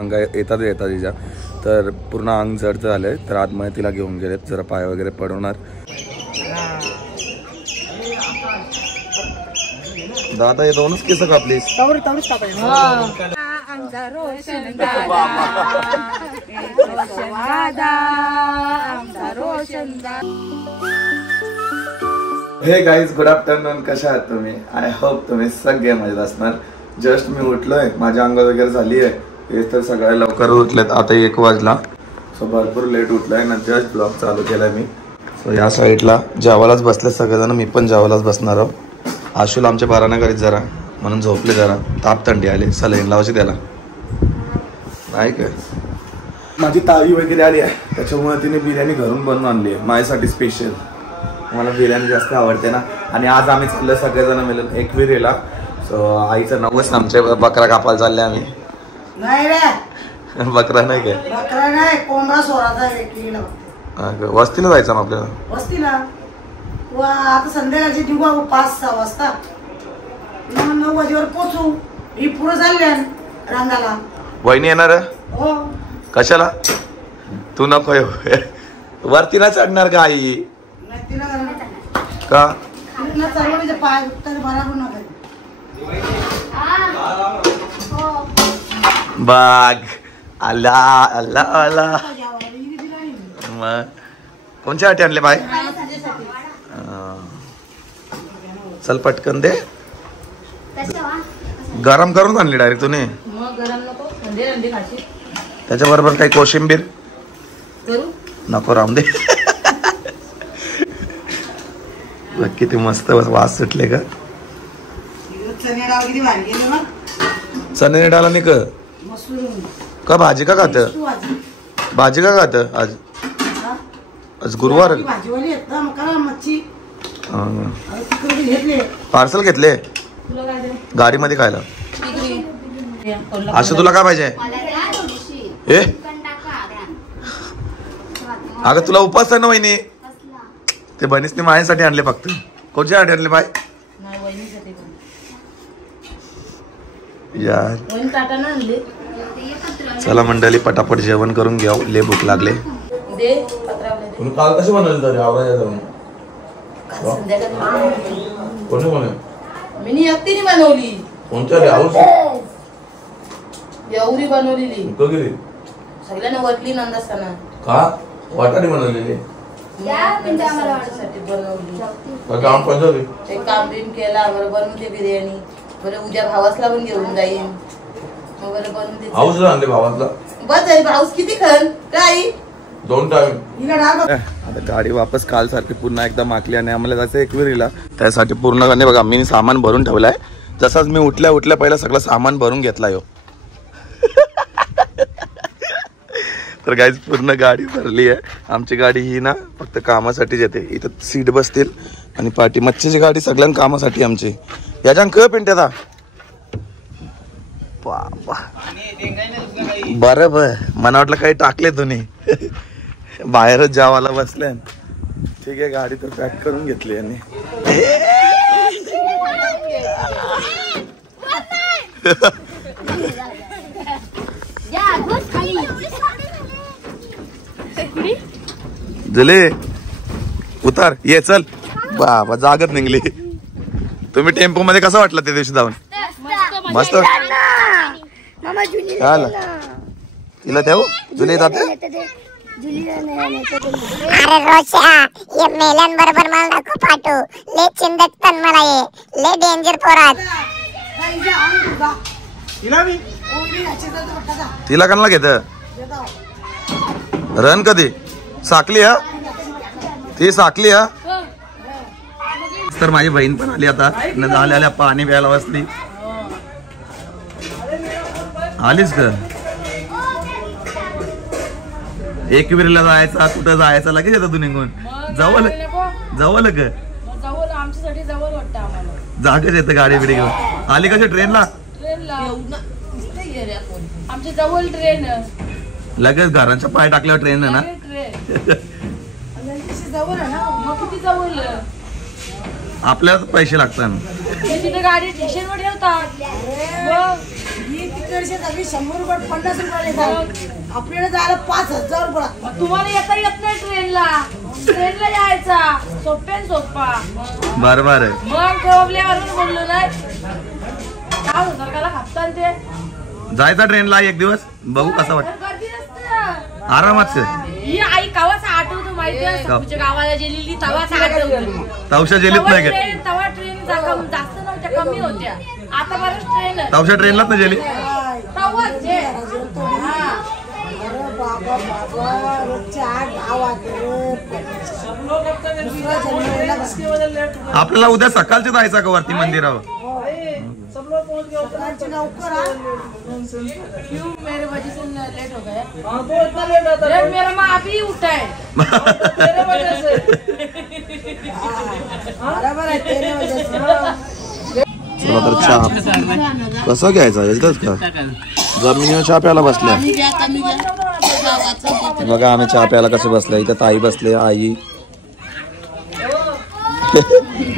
अंग येतात तिच्या तर पूर्ण अंग जड झालंय तर आतमध्ये तिला घेऊन गेलेत जरा पाय वगैरे पडवणार. दादा हे दोनच केस कापलीस? हे गाईज गुड आफ्टरनून, कशा आहात तुम्ही? आय होप तुम्ही सगळे मजेत असणार. जस्ट मी उठलोय, माझी अंघोळ वगैरे झाली आहे. हे तर सगळ्या लवकर उठलेत, आता 1 वाजला. सो भरपूर लेट उठलाय ना, जस्ट ब्लॉग चालू केलाय मी. सो या साईडला जेवायलाच बसले सगळेजण, मी पण जेवायलाच बसणार आहोत. आशूल आमच्या 12 करीत जरा म्हणून झोपले, जरा ताप थंडी आली, सलाईन लावायची त्याला नाही काय. माझी ताई वगैरे आली आहे त्याच्यामुळे तिने बिर्याणी घरून बनवून आणली आहे माझ्यासाठी स्पेशल. मला बिर्याणी जास्त आवडते ना. आणि आज आम्ही चाललो सगळेजण मिळून एकविरेला. सो आईचं नवस आमच्या बकरा कापायला चालले आम्ही. नाही रे बकरा नाही काय, बकरा नाही, कोंबडा सोडायचा एकविरेला. वस्तीला जायचं ना आपल्याला. वस्तीला आता संध्याकाळची निघू 5-6 वाजता, 9 वाजेवर पोचू. ही पुढे चालल्या रांगाला. वहिनी येणार हो. कशाला? तू नको येऊ. वरती ना चढणार का आई? नाही तिला का? तिला चालवण्याचे पाय दुखतात, बरोबर नका. बाग आला आला आला. मग कोणच्या आठी आणले बाय? चल पटकन दे. गरम करून आणली डायरेक्ट तुम्ही? त्याच्याबरोबर काही कोशिंबीर नको, राम दे. किती मस्त वास सुटले का. चणे डाला नाही का भाजी का खात? भाजी का खात आज? आज गुरुवार. पार्सल घेतले गाडीमध्ये खायला. असं तुला काय पाहिजे? ए अगं तुला उपास आहे ना वहिनी. ते बनीसने माझ्यासाठी आणले फक्त. कोणच्यासाठी आणले बाय? यार चला मंडळी पटापट जेवण करून घ्या, लय भूक लागले. तुम्ही काल कशी बनवली तरी आवरायला जाऊन? कोणी बनवली? मी एकटीने बनवली. कोणत्या रे? आऊस एवढी बनवलेली कधी सगळ्यांना वाटली नंदास्ताना. का वाटाणे बनवलेली? बनवली ते काम बिम केला बरं, बनवते बिर्याणी बरं. उद्या भावासला पण घेऊन जाईन मग बरं बनवते. हाऊसला आणले भावातला. बस झाली. भाऊस किती खन काय 2 टाइम. आता गाडी वापस काल सारखी पुन्हा एकदा माकली आणि आम्हाला जायचं एकविरीला. त्यासाठी पूर्ण बघा मी सामान भरून ठेवलाय. जसाच मी उठल्या पहिला सगळं सामान भरून घेतलाय. तर गाईज पूर्ण गाडी भरली आहे. आमची गाडी ही ना फक्त कामासाठीच येते. इथं सीट बसतील आणि पाठी मच्छीची गाडी सगळ्या कामासाठी आमची. याच्यान क पिंट्याचा बरं मला वाटलं काही टाकले तुम्ही. बाहेरच जावाला बसले. ठीक आहे गाडी तर पॅक करून घेतली यांनी. जले उतार ये चल. बाबा जागत निघली. तुम्ही टेम्पो मध्ये कसं वाटलं त्या दिवशी जाऊन? मस्त. तिला ठेवू जुले जाते. अरे रोशा ये मेलन बरोबर मला नको पाठवू. ले चिंदटतन मला ये ले डेंजर पोरात. तिला कणला घेत रन कधी साकली हा ती साकली हा. तर माझी बहीण पण आली आता. आल्या पाणी प्यायला बसली. आलीच का? एकविरीला जायचा कुठं जायचं लगेच येतं तू निघून. जवळ जवळ का जागच येतं गाडी बिडी घेऊन. आली कशी ट्रेनला? आमच्या जवळ ट्रेन लगेच घराच्या पाय टाकल्यावर ट्रेन आहे ना. जवळ आहे ना. मग किती जवळ आपल्याला पैसे लागतात. तिथे गाडी स्टेशनवर ठेवतात. ही तिकडचे सगळी 100 रुपये 50 रुपये देतात. आपल्याला जायला 5000 रुपये लागतात. तुम्हाला येता येत नाही ट्रेनला यायचा सोपा. बरोबर आहे. मग गवल्यावरून बोललो नाही काय होणार त्याला खापतात ते. जायचा ट्रेनला एक दिवस बघू कसं वाटत. गर्दी नसतं आरामात ही आई कवाच आठवतो माहिती आहे. तुमच्या गावाला गेलेली तवाच आठवतो. तवशा जेलीत नाही का? तवा ट्रेन जास्त नव्हत्या कमी होत्या. आता बरंच ट्रेन तवशा ट्रेनलाच नाही गेली. तवाच जे अरे बाबा रोजच्या गावात आपल्याला उद्या सकाळचे जायचं का वरती मंदिरावर? क्यों मेरे वजह से लेट हो गया? हाँ तो इतना लेट आता है। मेरा माँ अभी उठा है तेरे वजह से। बरोबर आहे तेरे वजह से. चला तर चहा कसं घ्यायचा याच्यातच का? जमिनीवर चहा प्यायला बसल्या. बघा आम्ही चहा प्यायला कसे बसले. इथं ताई बसले, आई.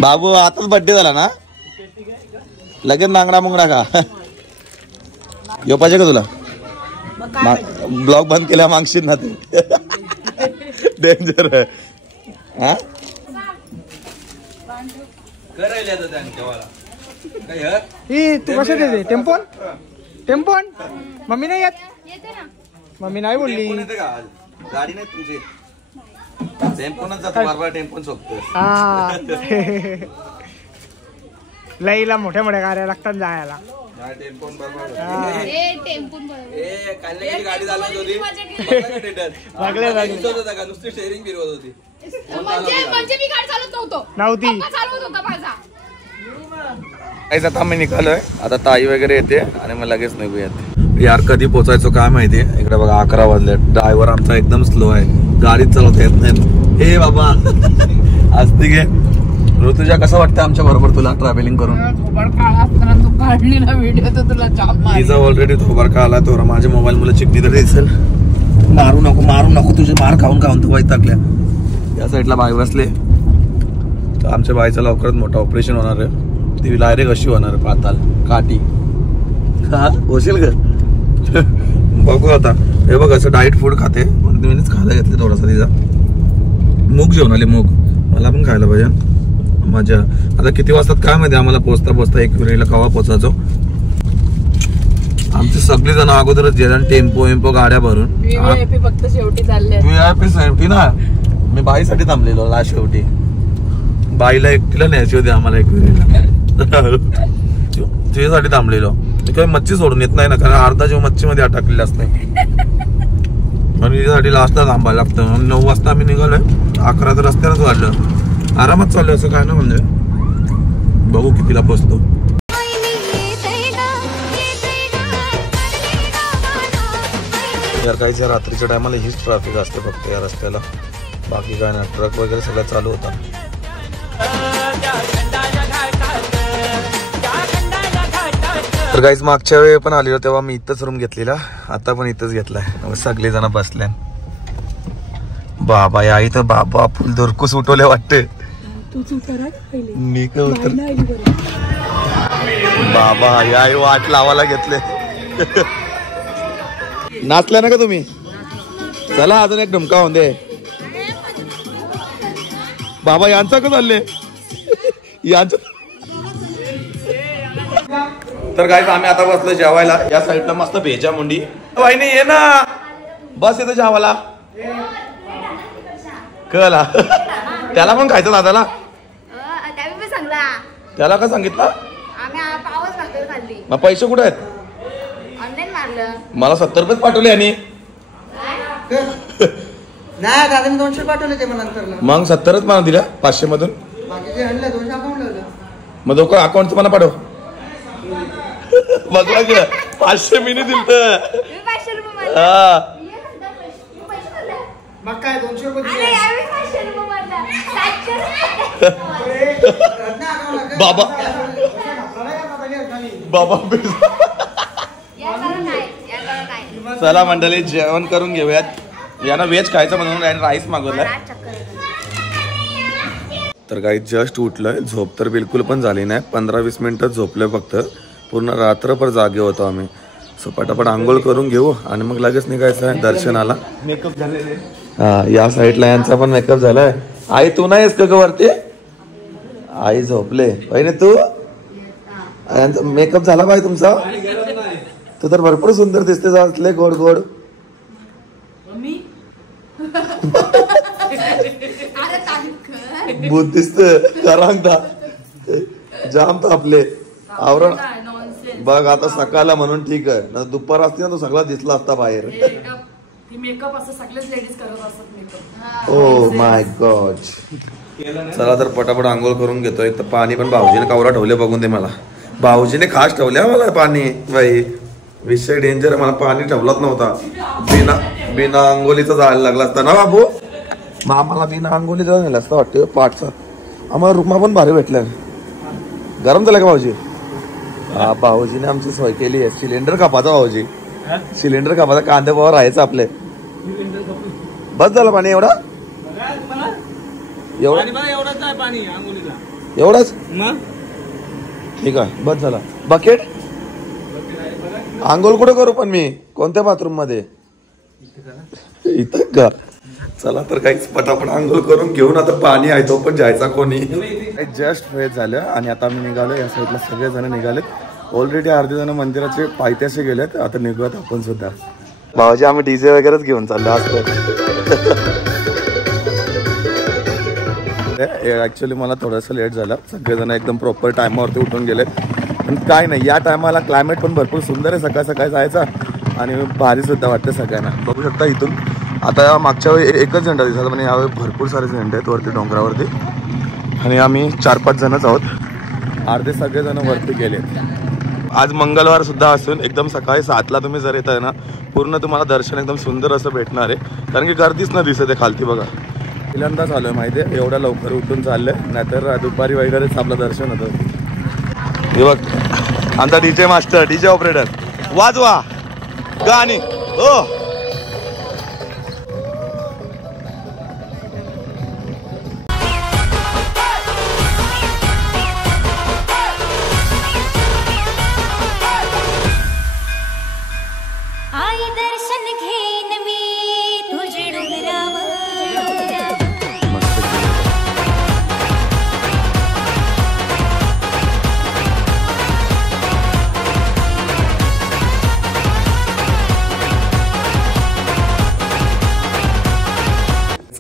बाबू आताच बर्थडे झाला ना? लगेच नांगडा मुंगडा का? यो पाहिजे का तुला? ब्लॉग बंद केला मागशील ना तू. डेंजर आहे. हा तू कसं देते? टेम्पोन मम्मी नाही येत. मम्मी नाही बोलली. गाडी नाही तुझी. टेम्पोनच जातो बार टेम्पोन सोबत. हा लईला मोठ्या गाड्या लागतात जायला. टेम्पोन नुसती शेअरिंग फिरवत होती. नव्हती. आता आम्ही निघालोय. आता ताई वगैरे येते आणि मग लगेच निघूयात. यार कधी पोचायचो काय माहिती. इकडे बघा 11 वाजले. ड्रायव्हर आमचा एकदम स्लो आहे. गाडीच चालवता येत नाही. हे बाबा असते घे. ऋतुजा कसं वाटतं आमच्या बरोबर तुला ट्रॅव्हलिंग करून? तिचा ऑलरेडी थोबारका आला. तो माझ्या मोबाईल मुलं चिकनी तर दिसेल. मारू नको तुझे मार खाऊन तू वाईट टाकल्या. या साईडला बाई बसले. तर आमच्या बाईचं लवकरच मोठं ऑपरेशन होणार आहे. ती डायरेक्ट अशी होणार आहे पाताल काठी. हा होशील का? बघू आता. हे बघ असं डाएट फूड खाते. मीच खायला घेतले थोडासा. तिचा मूग जेवण आले. मूग मला पण खायला पाहिजे. मजा. आता किती वाजतात काय माहिती आम्हाला. पोचता एकविरीला कवा पोचायचो. आमचे सगळे जण अगोदरच गेले. टेम्पो गाड्या भरून. फक्त शेवटी चालले. VIP शेवटी ना. मी बाईसाठी थांबलेलो लास्ट शेवटी. बाईला एकटीला न्यायची होती आम्हाला एकविरीला. तुझ्यासाठी थांबलेलो. काही मच्छी सोडून येत नाही ना, कारण अर्धा जीव मच्छी मध्ये अटकलेला असते. आणि तिच्यासाठी लास्टला थांबायला लागतं. 9 वाजता आम्ही निघालोय. 11 तर रस्त्यानच वाढलं. आरामात चाललं असं काय ना. म्हणजे बघू कितीला पोचतो. यार काहीच रात्रीच्या टायमाला हीच ट्रॅफिक असते फक्त या रस्त्याला. बाकी काय नाही. ट्रक वगैरे सगळं चालू होता. तर काहीच मागच्या वेळी पण आलेलो तेव्हा मी इथंच रूम घेतलेला. आता पण इथंच घेतलाय. सगळे जण बसले. बाबा या इथं बाबा फुल धुरकूस उठवले वाटते. मी काय उतर बाबा या वाट लावायला घेतले. नाचल्या ना का तुम्ही? चला अजून एक ढुमका होऊन दे. बाबा यांचं का चालले यांचं. तर काय आम्ही आता बसलो जेवायला. या साईडला मस्त भेजा मुंडी. वाहिनी ये ना बस येतं जेवायला. कळला त्याला पण खायचं दादाला. त्याला का सांगितलं? मग पैसे कुठे आहेत? मला 70 रुपये पाठवले यांनी. नाही दादा मी 200 पाठवले ते मला नंतर. मग 70च मला दिल्या 500 मधून. बाकीचे आणले 200 अकाउंट लावलं. मग दोघं अकाउंटचं मला पाठव. बघला की 500 मिनी दिलत. मग काय 200 रुपये बाबा बाबा. चला मंडळी जेवण करून घेऊयात. यांना व्हेज खायचं म्हणून राईस मागवलाय. तर काही जस्ट उठलोय, झोप तर बिलकुल पण झाली नाही, 15-20 मिनिटं झोपलोय फक्त, पूर्ण रात्रभर जागे होतो आम्ही. सो पटापट आंघोळ करून घेऊ आणि मग लगेच निघायचं आहे दर्शनाला. मेकअप झालेले. हा, या साईडला यांचा पण मेकअप झालाय. आई तू नाहीस का वरती? आई झोपले. पहिने तू यांचा मेकअप झाला बाई तुमचा? तू तर भरपूर सुंदर दिसते, असले गोड गोड. भूत दिसत करांगता जाम तापले आवरण. बघ आता सकाळला म्हणून ठीक आहे ना, दुपार असते ना तो सगळा दिसला असता बाहेर. मेकअप असं सगळेच लेडीज करत असतात मेकअप. Oh my God. चला तर पटापट आंघोळ करून घेतोय. तर पाणी पण भाऊजीने कवरा ठेवले, बघून दे मला. भाऊजीने खास ठेवल्या मला पाणी. बाई विषय डेंजर, मला पाणी ठेवलाच नव्हता. बिना आंघोलीचा जायला लागला असता ना बाबू. आम्हाला बिना आंघोलीचा झाला असता वाटतं पाठचा. आम्हाला रुमा पण भारी भेटल्या. गरम झालं का भाऊजी? हा, भाऊजीने आमची सोय केली आहे. सिलेंडर कापाचा भाऊजी, सिलेंडर कापाचा. कांदे पोहा राहायचं आपले. बस झालं पाणी एवढा? एवढाच ठीक आहे, बस झाला. बकेट आंघोळ कुठं करू पण मी? कोणत्या बाथरूम मध्ये? इथं का? चला तर काहीच पटापट आंघोळ करून घेऊन आता पाणी आहे तो पण जायचा कोणी. जस्ट फ्रेश झालं आणि आता मी निघालो. या साईडला सगळे जण निघालेत. ऑलरेडी अर्धे जण मंदिराचे पायथ्याशी गेलेत. आता निघूयात आपण सुद्धा. भाऊजी आम्ही डीजे वगैरेच घेऊन चाललो असतो. ऍक्च्युली मला थोडंसं लेट झालं. सगळेजण एकदम प्रॉपर टायमावरती उठून गेले. पण काय नाही, या टायमाला क्लायमेट पण भरपूर सुंदर आहे. सकाळ सकाळी जायचा आणि भारी सुद्धा वाटतं सगळ्यांना. बघू शकता इथून. आता मागच्या वेळी एकच झेंडा दिसला, पण यावेळी भरपूर सारे झेंडे आहेत वरती डोंगरावरती. आणि आम्ही 4-5 जणच आहोत. अर्धे सगळेजण वरती गेले. आज मंगळवार सुद्धा असून एकदम सकाळी 7ला तुम्ही जर येत आहे ना, पूर्ण तुम्हाला दर्शन एकदम सुंदर असं भेटणार आहे. कारण की गर्दीच न दिसत आहे खालती. बघा पहिल्यांदाच आलोय माहिती आहे, एवढ्या लवकर उठून चाललंय. नाहीतर दुपारी वगैरेच आपलं दर्शन होतं. हे बघ आमचा डीजे मास्टर, डीजे ऑपरेटर, वाजवा गाणी. हो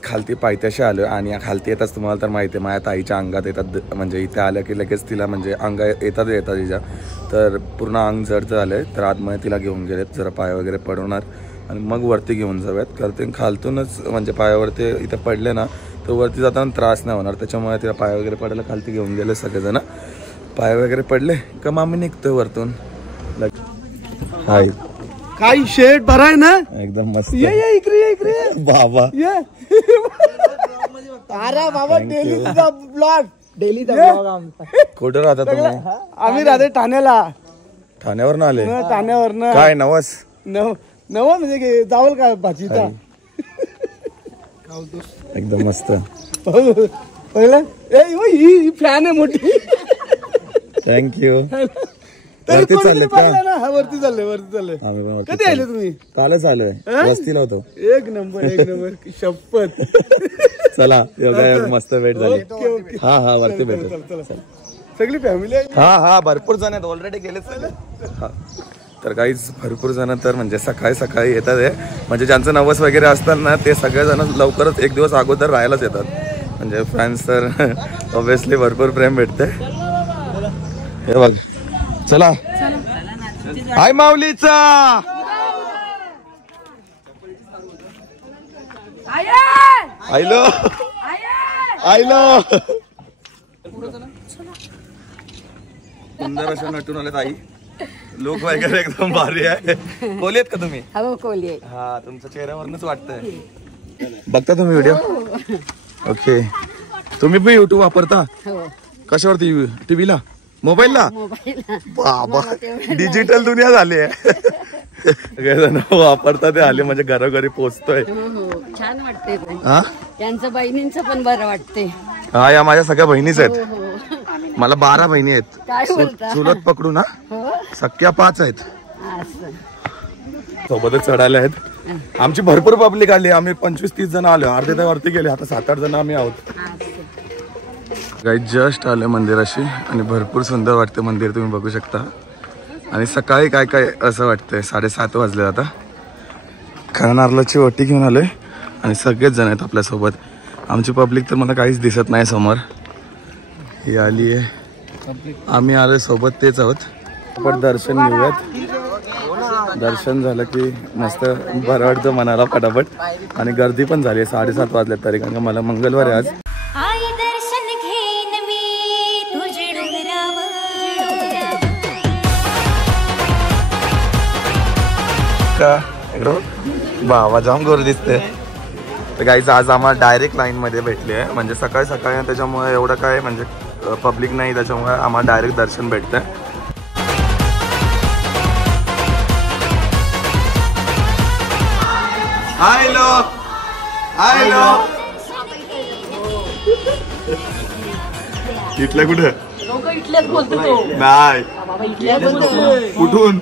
खालती पायथ्याशी आलो आणि खालती येताच तुम्हाला तर माहिती आहे माझ्या ताईच्या अंगात येतात. म्हणजे इथे आलं की लगेच तिला म्हणजे अंगा येतात तिच्या. तर पूर्ण अंग जड झालं आहे. तर आतमध्ये तिला घेऊन गेलेत, जरा पाय वगैरे पडवणार आणि मग वरती घेऊन जाऊयात. कारण खालतूनच म्हणजे पायावरती इथं पडले ना तर वरती जाताना त्रास नाही होणार. त्याच्यामुळे तिला पाय वगैरे पडायला खालती घेऊन गेले सगळेजण. पाय वगैरे पडले का मग आम्ही निघतोय वरतून. हाय काही शेड बरा आहे ना? एकदम मस्त. ये इकडे बाबा. अरे बाबा डेलीचा ब्लॉग, डेलीचा ब्लॉग आमचा. कुठं राहता तुम्ही? आम्ही राहते ठाण्याला. ठाण्यावरनं आले? ठाण्यावरनं. काय नवस? नव म्हणजे जावल का भाजीचा. एकदम मस्त. पहिलं ही फॅन आहे मोठी. थँक्यू. वरती चालले का? वरती चालले. कधी आले तुम्ही? कालच आलोय, वस्तीला होतो. एक नंबर शपथ. चला मस्त भेट झाली. हा वरती भेट. सगळी फॅमिली आहे. हा भरपूर जण आहेत, ऑलरेडी गेले. तर काहीच भरपूर जण तर म्हणजे सकाळी येतात आहे. म्हणजे ज्यांचं नवस वगैरे असतात ना ते सगळेजण लवकरच एक दिवस अगोदर राहायलाच येतात. म्हणजे फॅन्स तर ऑब्विसली भरपूर प्रेम भेटते. हे बघ चला. हाय माऊलीचा. आयलो सुंदर असं नटून आले ताई. लोक वगैरे एकदम भारी आहे. कोली आहेत का तुम्ही? हा, तुमच्या चेहऱ्यावरनच वाटतंय. बघता तुम्ही व्हिडिओ? ओके. तुम्ही पण युट्यूब वापरता? कशावरती? टीव्हीला, मोबाईलला? बाबा डिजिटल दुनिया झाली आहे. वापरता ते आले म्हणजे घरोघरी पोहोचतोय. छान वाटते. त्यांचं बहिणींचं पण बरं वाटते. हा, या माझ्या सगळ्या बहिणीच आहेत. मला 12 बहिणी आहेत. चुलत पकडू ना, सख्या 5 आहेत. सोबतच चढायला आहेत. आमची भरपूर पब्लिक आली. आम्ही 25-30 जण आलो. अर्धे तर वरती गेले. आता 7-8 जण आम्ही आहोत. गाईज जस्ट आले मंदिराशी आणि भरपूर सुंदर वाटते मंदिर, तुम्ही बघू शकता. आणि सकाळी काय काय असं वाटतंय. 7:30 वाजले आता. खरनारलाची ओटी घेऊन आलोय आणि सगळेच जण आहेत आपल्यासोबत. आमची पब्लिक तर मला काहीच दिसत नाही समोर. ही आली आहे, आम्ही आलोय सोबत, तेच आहोत. पण दर्शन घेऊयात. दर्शन झालं की मस्त बरं वाटतं मनाला फटाफट. आणि गर्दी पण झाली आहे. 7:30 वाजले तरी, कारण का मला मंगळवार आहे आज. बाबा जाम गर्दी दिसते. तर गाईज आज आम्हाला डायरेक्ट लाईन मध्ये भेटले आहे. म्हणजे सकाळी सकाळी, त्याच्यामुळे एवढं काय म्हणजे पब्लिक नाही, त्याच्यामुळे आम्हाला डायरेक्ट दर्शन भेटतंय. हॅलो हॅलो, इथलं कुठे नाही, कुठून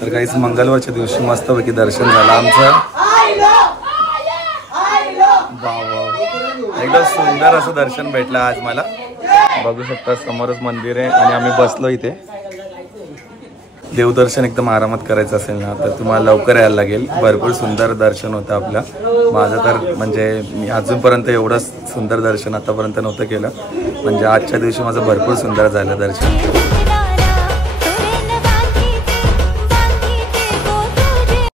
तर काहीच मंगळवारच्या दिवशी मस्तपैकी दर्शन झालं आमचं. एकदम सुंदर असं दर्शन भेटलं आज मला. बघू शकता समोरच मंदिर आहे आणि आम्ही बसलो इथे. देवदर्शन एकदम आरामात करायचं असेल ना तर तुम्हाला लवकर यायला लागेल. भरपूर सुंदर दर्शन होतं आपलं. माझं तर म्हणजे मी अजूनपर्यंत एवढं सुंदर दर्शन आतापर्यंत नव्हतं केलं. म्हणजे आजच्या दिवशी माझं भरपूर सुंदर झालं दर्शन.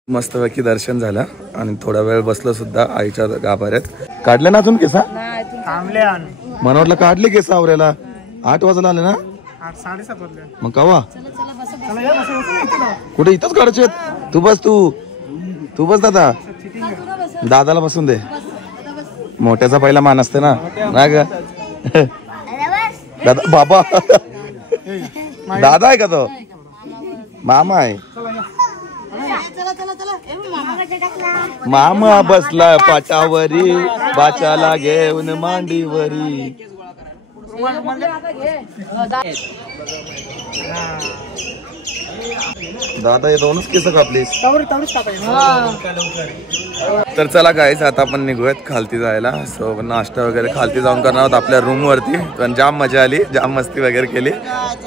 मस्तपैकी दर्शन झालं आणि थोडा वेळ बसलो सुद्धा आईच्या गाभाऱ्यात. काढले ना अजून केसा? मला वाटलं काढले केसा आवऱ्याला. 8 वाजला आले ना? 7:30 वाजले. मग कवा कुठे? इथंच काढायचे. तू बस दादा. दादाला बसून दे. मोठ्याचा पहिला मान असते ना, नाही का दादा? बाबा दादा आहे का तो? मामा आहे. मामा बसला पाटावरी, बाचाला घेऊन मांडीवरी. दादा हे 2च केस कापलीस? तर चला गाईस आता आपण निघूयात खालती जायला. सो नाश्ता वगैरे खालती जाऊन करणार आहोत आपल्या रूम वरती. पण जाम मजा आली, जाम मस्ती वगैरे केली.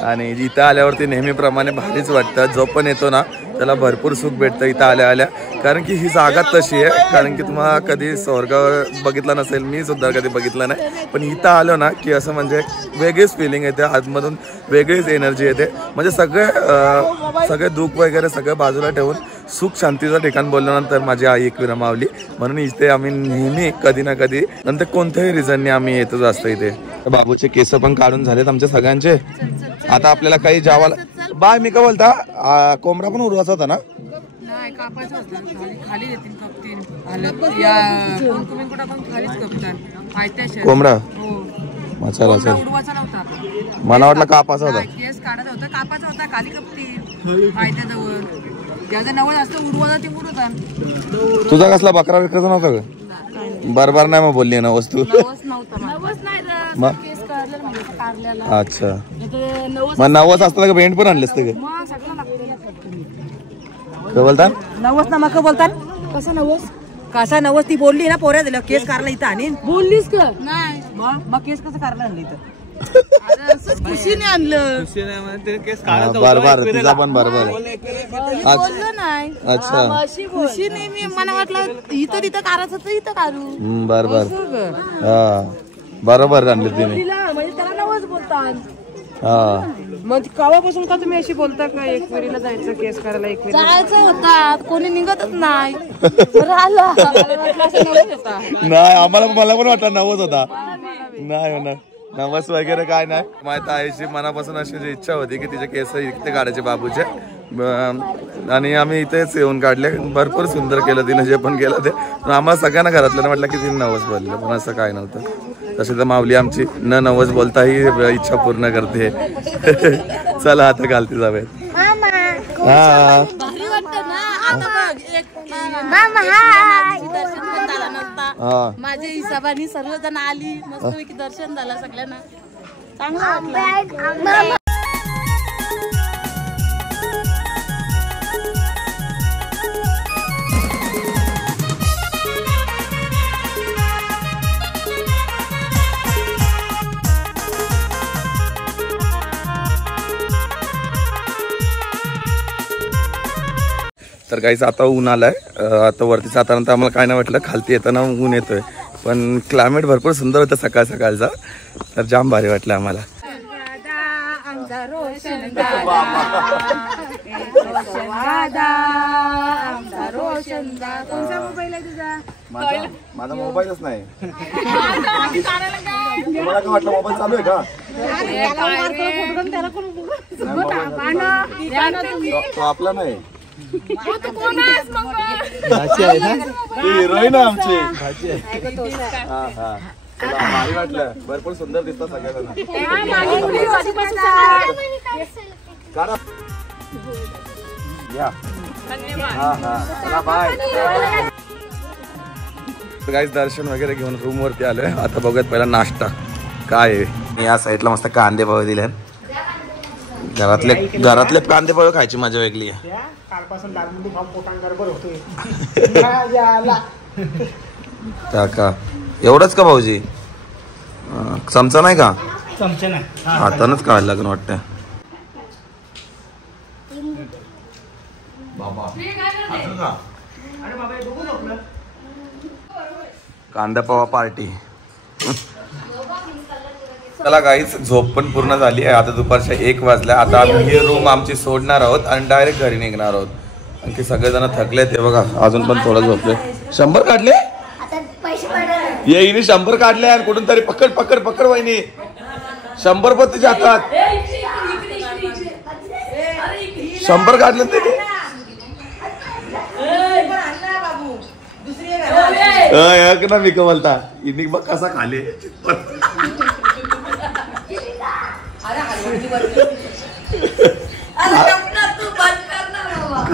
आणि इथं आल्यावरती नेहमीप्रमाणे भारीच वाटतं. जो पण येतो ना त्याला भरपूर सुख भेटतं इथं आल्या. कारण की ही जागा तशी आहे. कारण की तुम्हाला कधी स्वर्ग बघितला नसेल, मी सुद्धा कधी बघितलं नाही. पण इथं आलो ना की असं म्हणजे वेगळीच फिलिंग येते, आतमधून वेगळीच एनर्जी येते. म्हणजे सगळे दुःख वगैरे सगळं बाजूला ठेवून सुख शांतीचं ठिकाण बोलल्यानंतर माझी आई एक विरमावली. म्हणून इथे आम्ही नेहमी कधी ना कधी नंतर कोणत्याही रिझनने आम्ही येतच असतो इथे. बाबूचे केस पण काढून झालेत आमच्या सगळ्यांचे. आता आपल्याला काही जावाला बाय. मी का बोलता, कोंबडा पण उडवायचा होता ना? कोंबडा चला चल, मला वाटलं कापाचा होता. तुझा कसला बकरा विकराचा नव्हता का? बरोबर नाही मग बोलली ना वस्तू. अच्छा, मग 90 असतं का भेंड पण आणले असते का? बोलता 90 ना मग बोलतात कसं 90 कसा 90 ती बोलली ना पोऱ्या दिल्या केस काढला इथं. आणि बोललीस का? नाही. मग केस कसं काढलं आणलं इथं? खुशीने आणलं. बरोबर, तिचा पण बरोबर. बोललो नाही. अच्छा, खुशीने मी मला वाटलं इथं तिथं काढायचं तर इथं काढू. बरोबर. हा बरोबर आणले तिने. म्हणजे त्याला 90 बोलतात. हा मग केव्हापासून का तुम्ही अशी बोलता का एकविरीला जायचं केस करायला एकविरी जायचं होता कोणी निघतच नाही बरं आलं. नाही आम्हाला मला पण वाटलं नवस होता नाही होणार नवस वगैरे काय नाही माझ्या आईची मनापासून अशी जी इच्छा होती की तिचे केस इथे काढायचे बाबूचे आणि आम्ही इथेच येऊन काढले भरपूर सुंदर केलं तिने जे पण केलं ते पण आम्हाला सगळ्यांना घरातलं म्हटलं की तिने नवस बोलले पण असं काय नव्हतं तसे तर माऊली आमची न नवस बोलता ही इच्छा पूर्ण करते चला आता घालती जाऊयात हा भारी वाटतं ना आता बघ एक दर्शन पण झाला नसता माझ्या हिशोबाने सर्वजण आली मस्तपैकी दर्शन झालं सगळ्यांना चांगलं वाटलं. तर काहीच आता ऊन आलाय आता वरती जाताना आम्हाला काय नाही वाटलं खालती येताना ऊन येतोय पण क्लायमेट भरपूर सुंदर होतं सकाळ सकाळचा तर जाम भारी वाटलं आम्हाला. माझा मोबाईलच नाही तुम्हाला काय वाटलं मोबाईल चालू आहे का तो आपला नाही हिरोईन आमची भारी वाटलं भरपूर सुंदर दिसतात सगळ्यांना बाय. गाईस दर्शन वगैरे घेऊन रूम वरती आलोय आता बघूयात पहिला नाश्ता काय आहे. या साईडला मस्त कांदे पोहे दिले घरातले कांदे पोहे खायची मजा वेगळी आहे. का एवढंच का भाऊजी चमचा नाही का चमचा नाही हातानच काढायला लागेल वाटतं. कांदा पोहा पार्टी. चला गाईच झोप पण पूर्ण झाली आहे आता दुपारच्या 1 वाजल्या आता आम्ही ही रूम आमची सोडणार आहोत आणि डायरेक्ट घरी निघणार आहोत. आणखी सगळेजण थकले ते बघा अजून पण थोडं झोपले. 100 काढले येईने 100 काढले आणि कुठून तरी पकड पकड पकड वहिनी 100 पण तिच्या हातात 100 काढले ते ना मी बोलता इनी बघ कसा खाले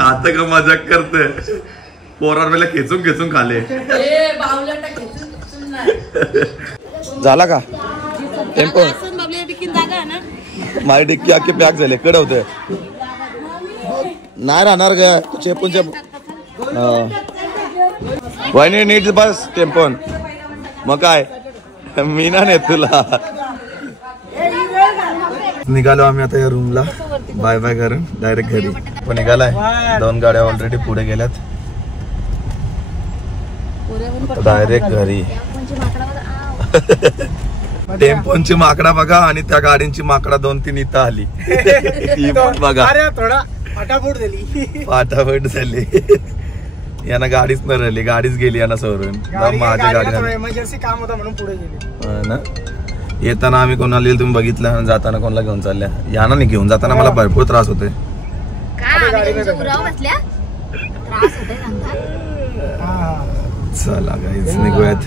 आता का मजाक करते पोरार वेळेला खेचून खेचून खाले झाला का टेम्पो माझी डिक्की अख्खी पॅक झाले कडवते नाही राहणार ग तू चेपून वहिनी नीट बस टेम्पोन मग काय मी ना नाही तुला. निघालो आम्ही आता या रूमला बाय बाय करून डायरेक्ट घरी पण निघालाय 2 गाड्या ऑलरेडी पुढे गेल्यात डायरेक्ट घरी. टेम्पोनची माकडा बघा आणि त्या गाडींची माकडा 2-3 इथं आली ही पण बघा थोडा फाटाफूट झाली फाटाफट झाली यांना गाडीच न राहिली गाडीच गेली यांना सोडून माझ्या गाडी इमर्जन्सी काम होता म्हणून पुढे गेली ना. येताना आम्ही कोणाला येईल तुम्ही बघितलं जाताना कोणाला घेऊन चालल्या यांना नाही घेऊन जाताना मला भरपूर त्रास होतोय. चला गाईज निघूयात.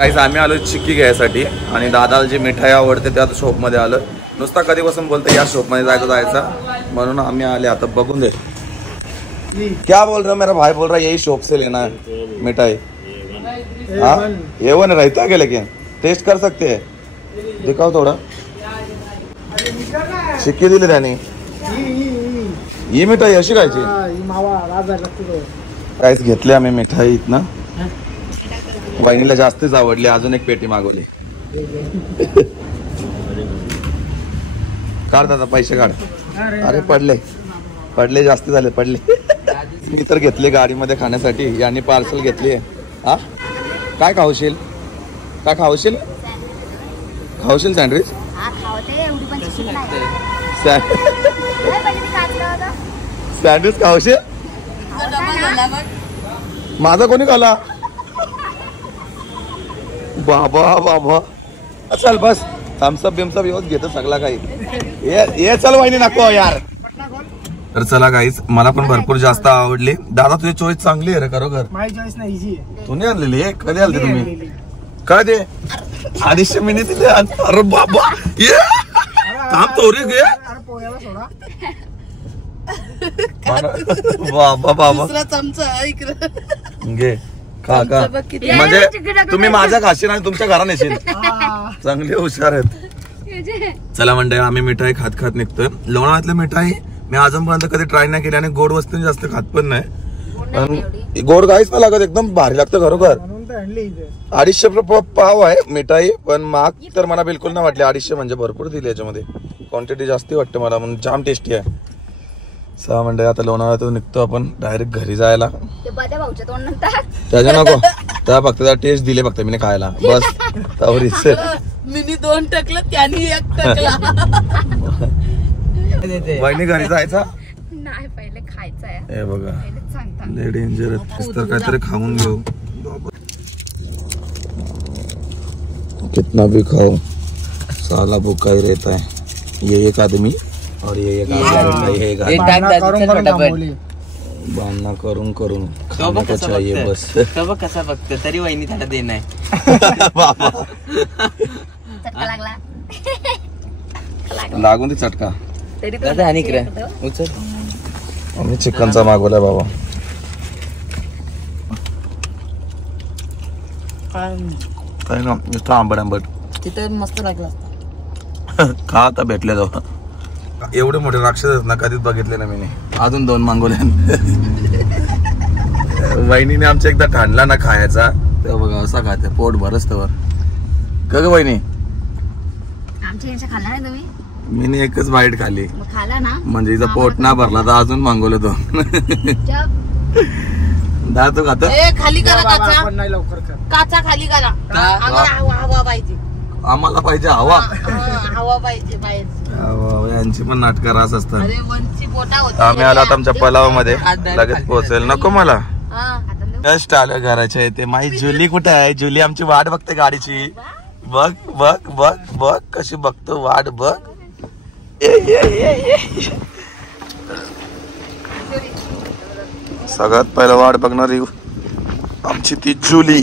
गाईज आम्ही आलो चिक्की घ्यायसाठी आणि दादाला जी मिठाई आवडते त्या शॉप मध्ये आलो. नुसता कधीपासून बोलतो या शॉप मध्ये जायचं म्हणून आम्ही आले आता बघून दे. क्या बोल रहा मेरा भाई बोल रहा यही शॉप से लेना है मिठाई. हाँ A1 रहता क्या लेकिन टेस्ट कर सकते हैं दिखाओ थोड़ा. चिक्की दिली त्याने ही मिठाई अशी खायची काहीच घेतली आम्ही मिठाई इथनं वहिनीला जास्तच आवडली अजून एक पेटी मागवली. काढ दादा पैसे काढ. अरे पडले जास्त झाले पडले. मी तर घेतले गाडीमध्ये खाण्यासाठी यांनी पार्सल घेतली. हा काय खावशील? काय खावशील? खावशील सँडविच? सँडविच खावशील? माझा कोणी खाला? बाबा बाबा चल बस थम्सअप बिमसअप येऊन घेतो सगळा काही ये चल वहिनी नको यार. तर चला गाईज मला पण भरपूर जास्त आवडली. दादा तुझी चॉईस चांगली आहे रे खरोखर. माझी चॉईस नाही इझी आहे. तू नाही आणलेली आहे? कधी आणली तुम्ही? काय ते 250 मिनिट दिले? अरे बाबा ये काम तोरी घे पोह्याला सोडा. बाबा बाबा दुसरा चमचा इकडे घे खा का. म्हणजे तुम्ही माझ्या खाशील आणि तुमच्या घरात येशील. चांगले हुशार आहेत. चला मंडळी आम्ही मिठाई खात खात निघतोय. लोणावळ्यातली मिठाई मी अजूनपर्यंत कधी ट्राय नाही केली आणि गोड वस्तू जास्त खात पण नाही. पण गोड काहीच नाही लागत, एकदम भारी लागतं खरोखर. 250 रुपये पाव आहे मिठाई, पण महाग तर मला बिलकुल नाही वाटली. 250 म्हणजे भरपूर दिली याच्यामध्ये, क्वांटिटी जास्ती वाटते मला, म्हणून जाम टेस्टी आहे. 6 मंडळी आता लोणावळ्यातून निघतो आपण डायरेक्ट घरी जायला. त्याच्या नको त्या फक्त त्या टेस्ट दिले फक्त मी खायला बस. मिनी 2 टकलं त्यांनी 1 टकला. वहिनी घरी जायचा नाही, पहिले खायचं आहे. हे बघा लय डेंजर तर काहीतरी खाऊन घेऊ. कितना भी खाओ साला भूखा ही रहता है. ये एक आदमी और ये एक आदमी बांधना करून करून खाना को चाहिए बस. तो कसा बघतो तरी वहिनी त्याला देणार. लागून ती चटका. उचल आम्ही चिकनचा मागवलाय बाबा. काय ना नुसतं आंबट आंबट. तिथे मस्त लागला. का आता भेटले जाऊ. एवढे मोठे राक्षस ना कधीच बघितले ना मी. अजून 2 मागवले. वहिनीने आमच्या एकदा ठाणला ना खायचा तेव्हा बघा असा खाते पोट भरस तर. का ग वहिनी? आमच्या खाल्ला नाही तुम्ही? मी एकच बाईट खाल्ली खाला ना, म्हणजे हिचा पोट ना भरला तर अजून मागवलं 2. दा तू खात खाली करा काचा. नाही लवकर कर. काचा खाली करा. आम्हाला हवा पाहिजे. आम्हाला पाहिजे हवा. हवा पाहिजे बाहेर. यांची पण नाटकं रास असतात. अरे वंची पोटा होती. आम्ही आलो आता आमच्या पलाव मध्ये लगेच पोहोचेल. नको मला जस्ट आलं घराच्या इथे. माई जुली कुठे आहे? जुली आमची वाट बघते गाडीची. बघ बघ बघ बघ कशी बघतो वाट बघ. सगळ्यात पहिला वाट बघणारी आमची ती जुली.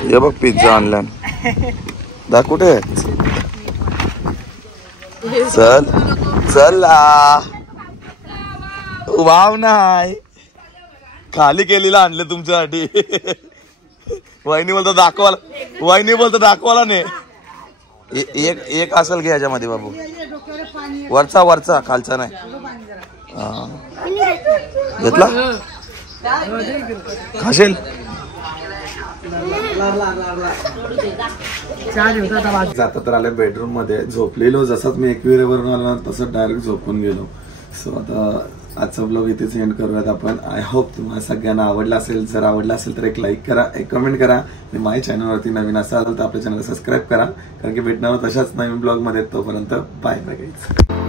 हे बघ पिझ्झा आणला. दा कुठे चल चला. वाव नाही खाली केलेला आणलं तुमच्यासाठी. वहिनी बोलतो दाखवाला. वहिनी बोलतो दाखवाला नाही. एक असेल घे याच्यामध्ये बाबू. वरचा वरचा खालचा नाही. घेतला खाशील. जाता तर आले बेडरूम मध्ये. झोपलेलो जसाच मी एकविरेवरून आलो तसं डायरेक्ट झोपून गेलो. सो आता आजचा ब्लॉग इथेच एंड करूयात आपण. आय होप तुम्हाला सगळ्यांना आवडला असेल. जर आवडला असेल तर एक लाईक करा, एक कमेंट करा. आणि माझ्या चॅनलवरती नवीन असाल तर आपल्या चॅनलला सबस्क्राईब करा, कारण की भेटणार तशाच नवीन ब्लॉग मध्ये. तोपर्यंत बाय बाय गाईज.